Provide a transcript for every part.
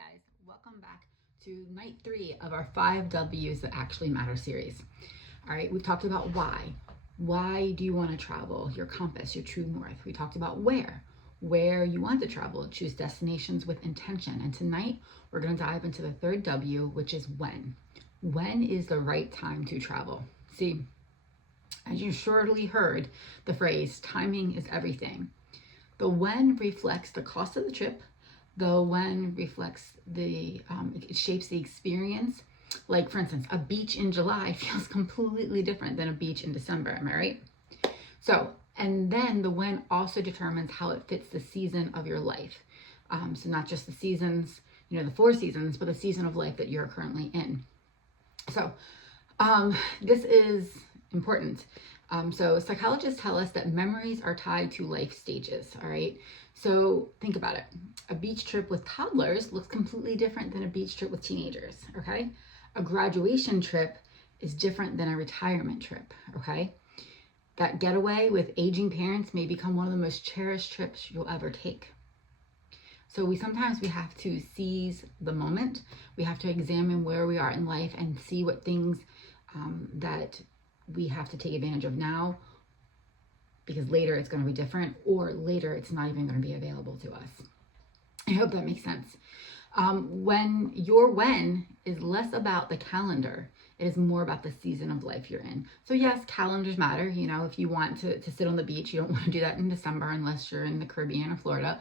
guys, welcome back to night 3 of our 5 W's that actually matter series. All right, we've talked about why. Why do you want to travel? Your compass, your true north. We talked about where you want to travel. Choose destinations with intention. And tonight we're going to dive into the third W, which is when. When is the right time to travel? See, as you surely heard the phrase, timing is everything. The when reflects the cost of the trip. The when reflects it shapes the experience. Like, for instance, a beach in July feels completely different than a beach in December. Am I right? So, and then the when also determines how it fits the season of your life. So not just the seasons, the 4 seasons, but the season of life that you're currently in. So this is important. So psychologists tell us that memories are tied to life stages, all right? So think about it. A beach trip with toddlers looks completely different than a beach trip with teenagers, okay? A graduation trip is different than a retirement trip, okay? That getaway with aging parents may become one of the most cherished trips you'll ever take. So we have to seize the moment. We have to examine where we are in life and see what things that we have to take advantage of now, because later it's going to be different, or later it's not even going to be available to us. I hope that makes sense. When is less about the calendar, it is more about the season of life you're in. So yes, calendars matter. If you want to sit on the beach, you don't want to do that in December unless you're in the Caribbean or Florida.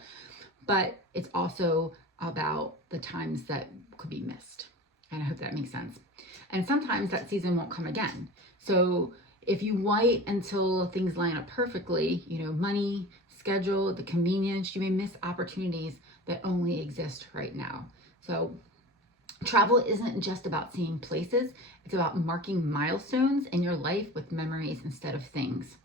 But it's also about the times that could be missed. And I hope that makes sense. And sometimes that season won't come again. So if you wait until things line up perfectly, money, schedule, the convenience, you may miss opportunities that only exist right now. So travel isn't just about seeing places. It's about marking milestones in your life with memories instead of things.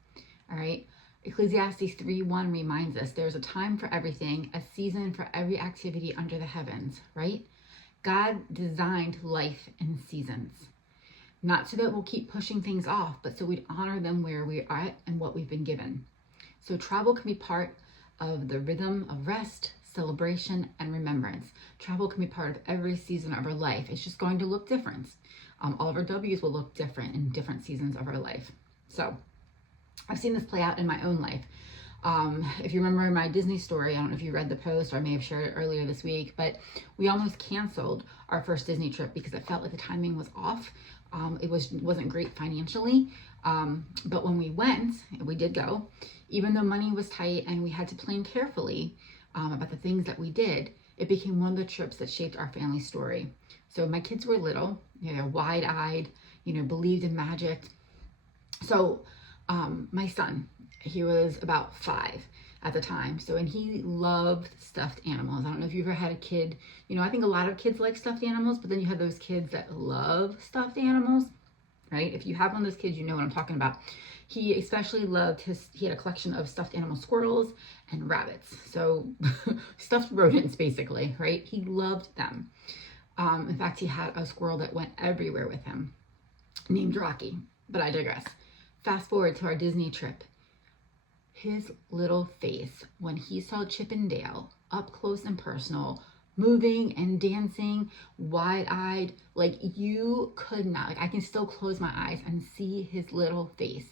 All right. Ecclesiastes 3:1 reminds us there's a time for everything, a season for every activity under the heavens, right? God designed life in seasons, not so that we'll keep pushing things off, but so we'd honor them where we are at and what we've been given. So travel can be part of the rhythm of rest, celebration, and remembrance. Travel can be part of every season of our life. It's just going to look different. All of our W's will look different in different seasons of our life. So I've seen this play out in my own life. If you remember my Disney story, I don't know if you read the post, or I may have shared it earlier this week, but we almost canceled our first Disney trip because it felt like the timing was off. It wasn't great financially, but when we went, we did go, even though money was tight and we had to plan carefully about the things that we did, it became one of the trips that shaped our family story. So my kids were little, wide-eyed, believed in magic. So my son, he was about 5 at the time. So, and he loved stuffed animals. I don't know if you've ever had a kid, I think a lot of kids like stuffed animals, but then you have those kids that love stuffed animals, right? If you have one of those kids, you know what I'm talking about. He especially loved he had a collection of stuffed animal squirrels and rabbits. So stuffed rodents, basically, right? He loved them. In fact, he had a squirrel that went everywhere with him named Rocky, but I digress. Fast forward to our Disney trip. His little face when he saw Chip and Dale up close and personal, moving and dancing, wide-eyed, like you could not, like I can still close my eyes and see his little face.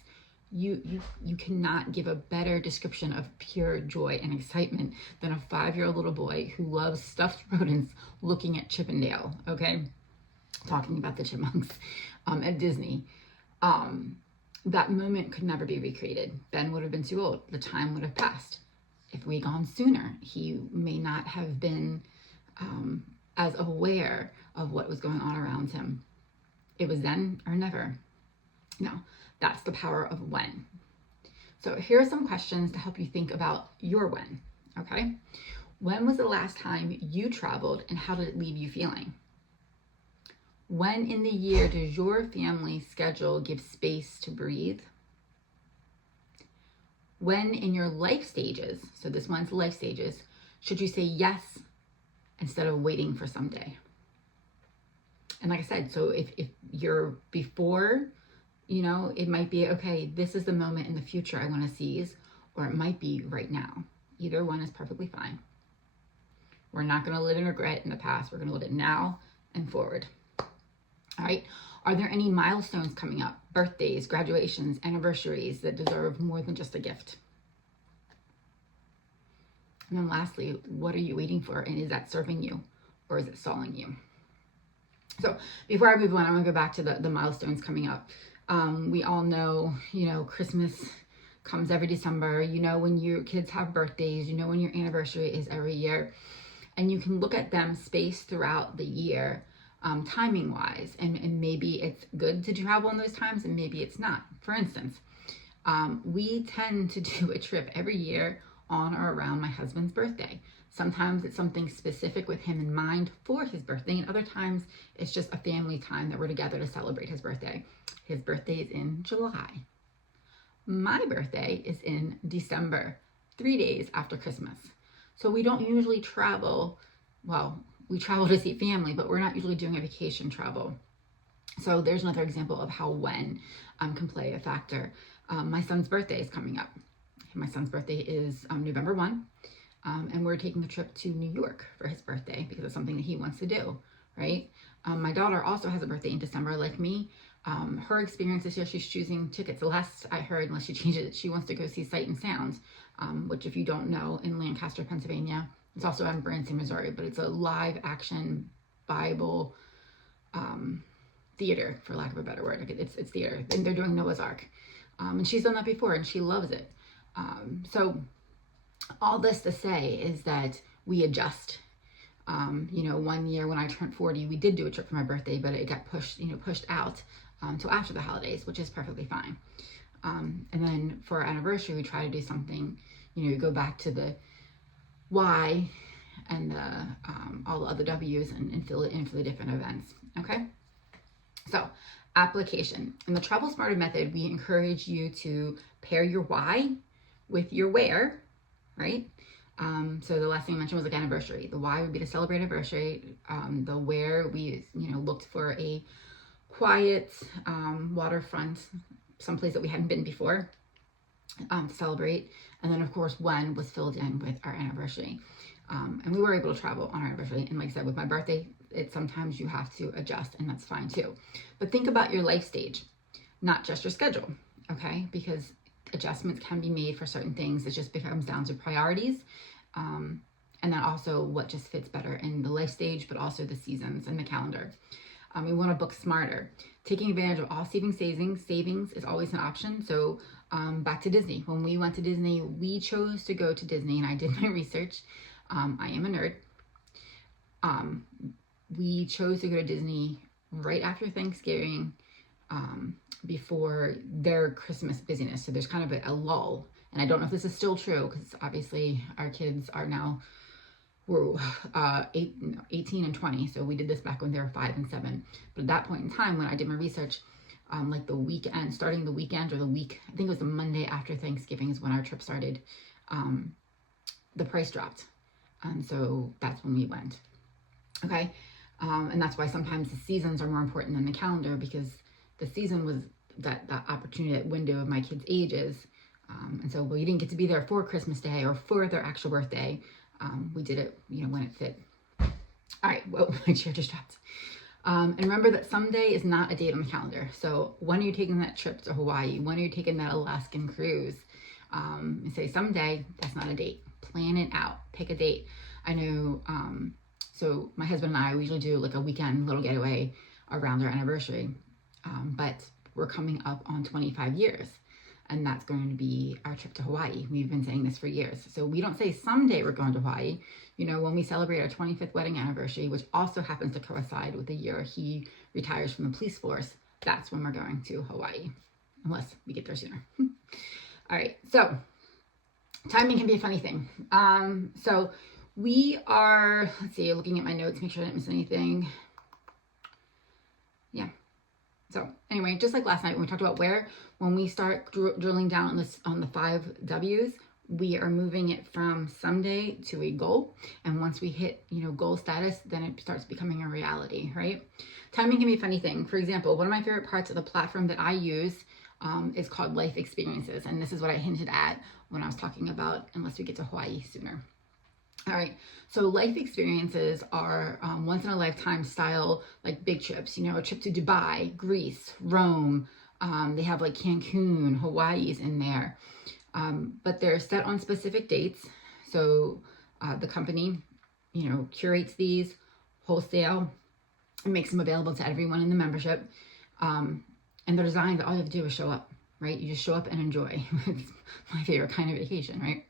You cannot give a better description of pure joy and excitement than a 5-year-old little boy who loves stuffed rodents looking at Chip and Dale, okay? Talking about the chipmunks at Disney. That moment could never be recreated. Ben would have been too old. The time would have passed. If we'd gone sooner, he may not have been as aware of what was going on around him. It was then or never. No, that's the power of when. So here are some questions to help you think about your when, okay? When was the last time you traveled and how did it leave you feeling? When in the year does your family schedule give space to breathe? When in your life stages, so this one's life stages, should you say yes instead of waiting for someday? And like I said, so if you're before, it might be, okay, this is the moment in the future I want to seize, or it might be right now. Either one is perfectly fine. We're not going to live in regret in the past. We're going to live it now and forward. All right. Are there any milestones coming up? Birthdays, graduations, anniversaries that deserve more than just a gift? And then lastly, what are you waiting for? And is that serving you or is it stalling you? So before I move on, I'm going to go back to the milestones coming up. We all know, Christmas comes every December. When your kids have birthdays, when your anniversary is every year. And you can look at them spaced throughout the year, timing wise. And maybe it's good to travel in those times and maybe it's not. For instance, we tend to do a trip every year on or around my husband's birthday. Sometimes it's something specific with him in mind for his birthday, and other times it's just a family time that we're together to celebrate his birthday. His birthday is in July. My birthday is in December, 3 days after Christmas. So we don't usually travel. Well, we travel to see family, but we're not usually doing a vacation travel. So there's another example of how when can play a factor. My son's birthday is coming up. My son's birthday is November 1. And we're taking a trip to New York for his birthday because it's something that he wants to do, right? My daughter also has a birthday in December like me. Her experience this year, she's choosing tickets. The last I heard, unless she changes it, she wants to go see Sight and Sounds, which if you don't know, in Lancaster, Pennsylvania. It's also in Branson, Missouri, but it's a live action Bible theater, for lack of a better word. It's theater. And they're doing Noah's Ark. And she's done that before and she loves it. So all this to say is that we adjust. 1 year when I turned 40, we did do a trip for my birthday, but it got pushed out till after the holidays, which is perfectly fine. And then for our anniversary, we try to do something, go back to the why and the all the other W's and fill it in for the different events. Okay. So application. In the Travel Smarter method, we encourage you to pair your why with your where, right? So the last thing I mentioned was like anniversary. The why would be to celebrate anniversary. The where we, looked for a quiet waterfront, someplace that we hadn't been before to celebrate. And then of course, when was filled in with our anniversary. And we were able to travel on our anniversary. And like I said, with my birthday, sometimes you have to adjust and that's fine too. But think about your life stage, not just your schedule, okay? Because adjustments can be made for certain things. It just becomes down to priorities. And then also what just fits better in the life stage, but also the seasons and the calendar. We want to book smarter. Taking advantage of all savings is always an option. So back to Disney. When we went to Disney, we chose to go to Disney and I did my research. I am a nerd. We chose to go to Disney right after Thanksgiving, before their Christmas busyness. So there's kind of a lull. And I don't know if this is still true because obviously our kids are now, we're 18 and 20. So we did this back when they were 5 and 7. But at that point in time, when I did my research, like the weekend, starting the weekend or the week, I think it was the Monday after Thanksgiving is when our trip started, the price dropped. And so that's when we went. Okay. And that's why sometimes the seasons are more important than the calendar because the season was that opportunity, that window of my kids' ages. And so we didn't get to be there for Christmas Day or for their actual birthday. We did it, when it fit. All right. Whoa, my chair just dropped. And remember that someday is not a date on the calendar. So when are you taking that trip to Hawaii? When are you taking that Alaskan cruise? And say someday, that's not a date. Plan it out. Pick a date. I know, so my husband and I, we usually do like a weekend little getaway around our anniversary. But we're coming up on 25 years and that's going to be our trip to Hawaii. We've been saying this for years. So we don't say someday we're going to Hawaii. When we celebrate our 25th wedding anniversary, which also happens to coincide with the year he retires from the police force, that's when we're going to Hawaii, unless we get there sooner. All right. So timing can be a funny thing. So we are, let's see, looking at my notes, make sure I didn't miss anything. Yeah. So anyway, just like last night when we talked about where, when we start drilling down on the 5 W's, we are moving it from someday to a goal. And once we hit, goal status, then it starts becoming a reality, right? Timing can be a funny thing. For example, one of my favorite parts of the platform that I use is called Life Experiences. And this is what I hinted at when I was talking about unless we get to Hawaii sooner. All right, so life experiences are once in a lifetime style, like big trips, a trip to Dubai, Greece, Rome. They have like Cancun, Hawaii's in there, but they're set on specific dates. So the company, curates these wholesale and makes them available to everyone in the membership. And they're designed, all you have to do is show up, right? You just show up and enjoy. It's my favorite kind of vacation, right?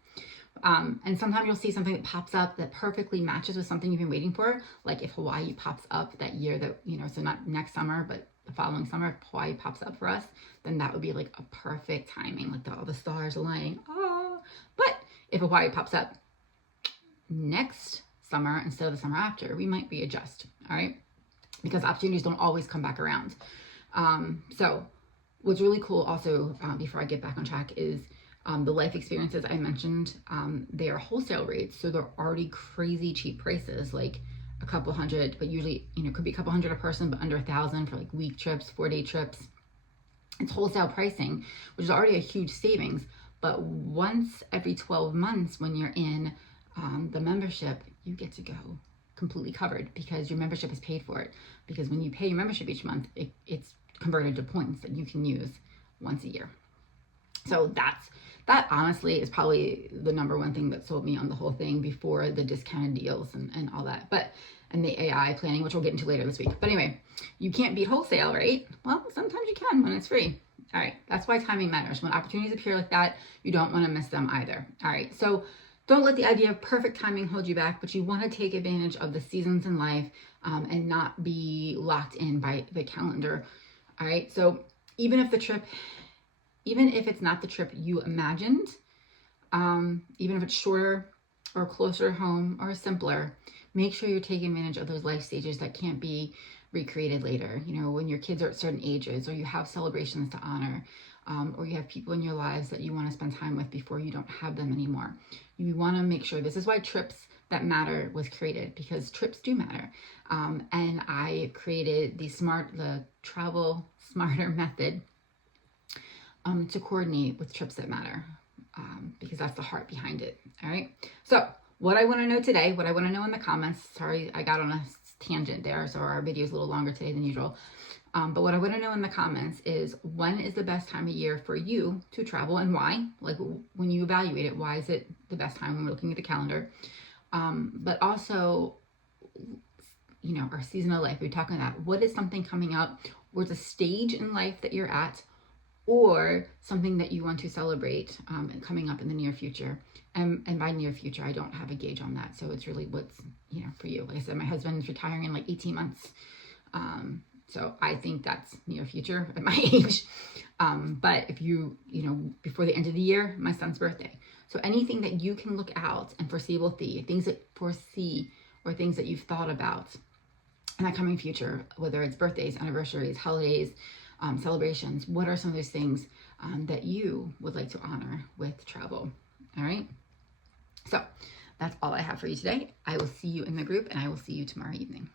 And sometimes you'll see something that pops up that perfectly matches with something you've been waiting for. Like if Hawaii pops up that year that, so not next summer, but the following summer, if Hawaii pops up for us, then that would be like a perfect timing. Like all the stars aligning. Oh, but if Hawaii pops up next summer instead of the summer after, we might readjust. All right. Because opportunities don't always come back around. So what's really cool also, before I get back on track, is the life experiences I mentioned. They are wholesale rates, so they're already crazy cheap prices, like a couple hundred, but usually, could be a couple hundred a person, but under 1,000 for like week trips, 4-day trips. It's wholesale pricing, which is already a huge savings. But once every 12 months, when you're in the membership, you get to go completely covered because your membership is paid for it. Because when you pay your membership each month, it's converted to points that you can use once a year. So that honestly is probably the number one thing that sold me on the whole thing before the discounted deals and all that. And the AI planning, which we'll get into later this week. But anyway, you can't beat wholesale, right? Well, sometimes you can when it's free. All right, that's why timing matters. When opportunities appear like that, you don't want to miss them either. All right, so don't let the idea of perfect timing hold you back, but you want to take advantage of the seasons in life and not be locked in by the calendar. All right, so even if it's not the trip you imagined, even if it's shorter or closer to home or simpler, make sure you're taking advantage of those life stages that can't be recreated later. When your kids are at certain ages, or you have celebrations to honor, or you have people in your lives that you want to spend time with before you don't have them anymore. You want to make sure, this is why Trips That Matter was created, because trips do matter. And I created the Travel Smarter method to coordinate with Trips That Matter, because that's the heart behind it. All right. So what I want to know today, what I want to know in the comments, sorry, I got on a tangent there, so our video is a little longer today than usual. But what I want to know in the comments is, when is the best time of year for you to travel and why? Like when you evaluate it, why is it the best time when we're looking at the calendar? But also, our season of life, we're talking about what is something coming up, or it's a stage in life that you're at, or something that you want to celebrate coming up in the near future. And by near future, I don't have a gauge on that. So it's really what's, for you. Like I said, my husband's retiring in like 18 months. So I think that's near future at my age. But if before the end of the year, my son's birthday. So anything that you can look out and things that foresee, or things that you've thought about in that coming future, whether it's birthdays, anniversaries, holidays, celebrations, what are some of those things that you would like to honor with travel? All right. So that's all I have for you today. I will see you in the group, and I will see you tomorrow evening.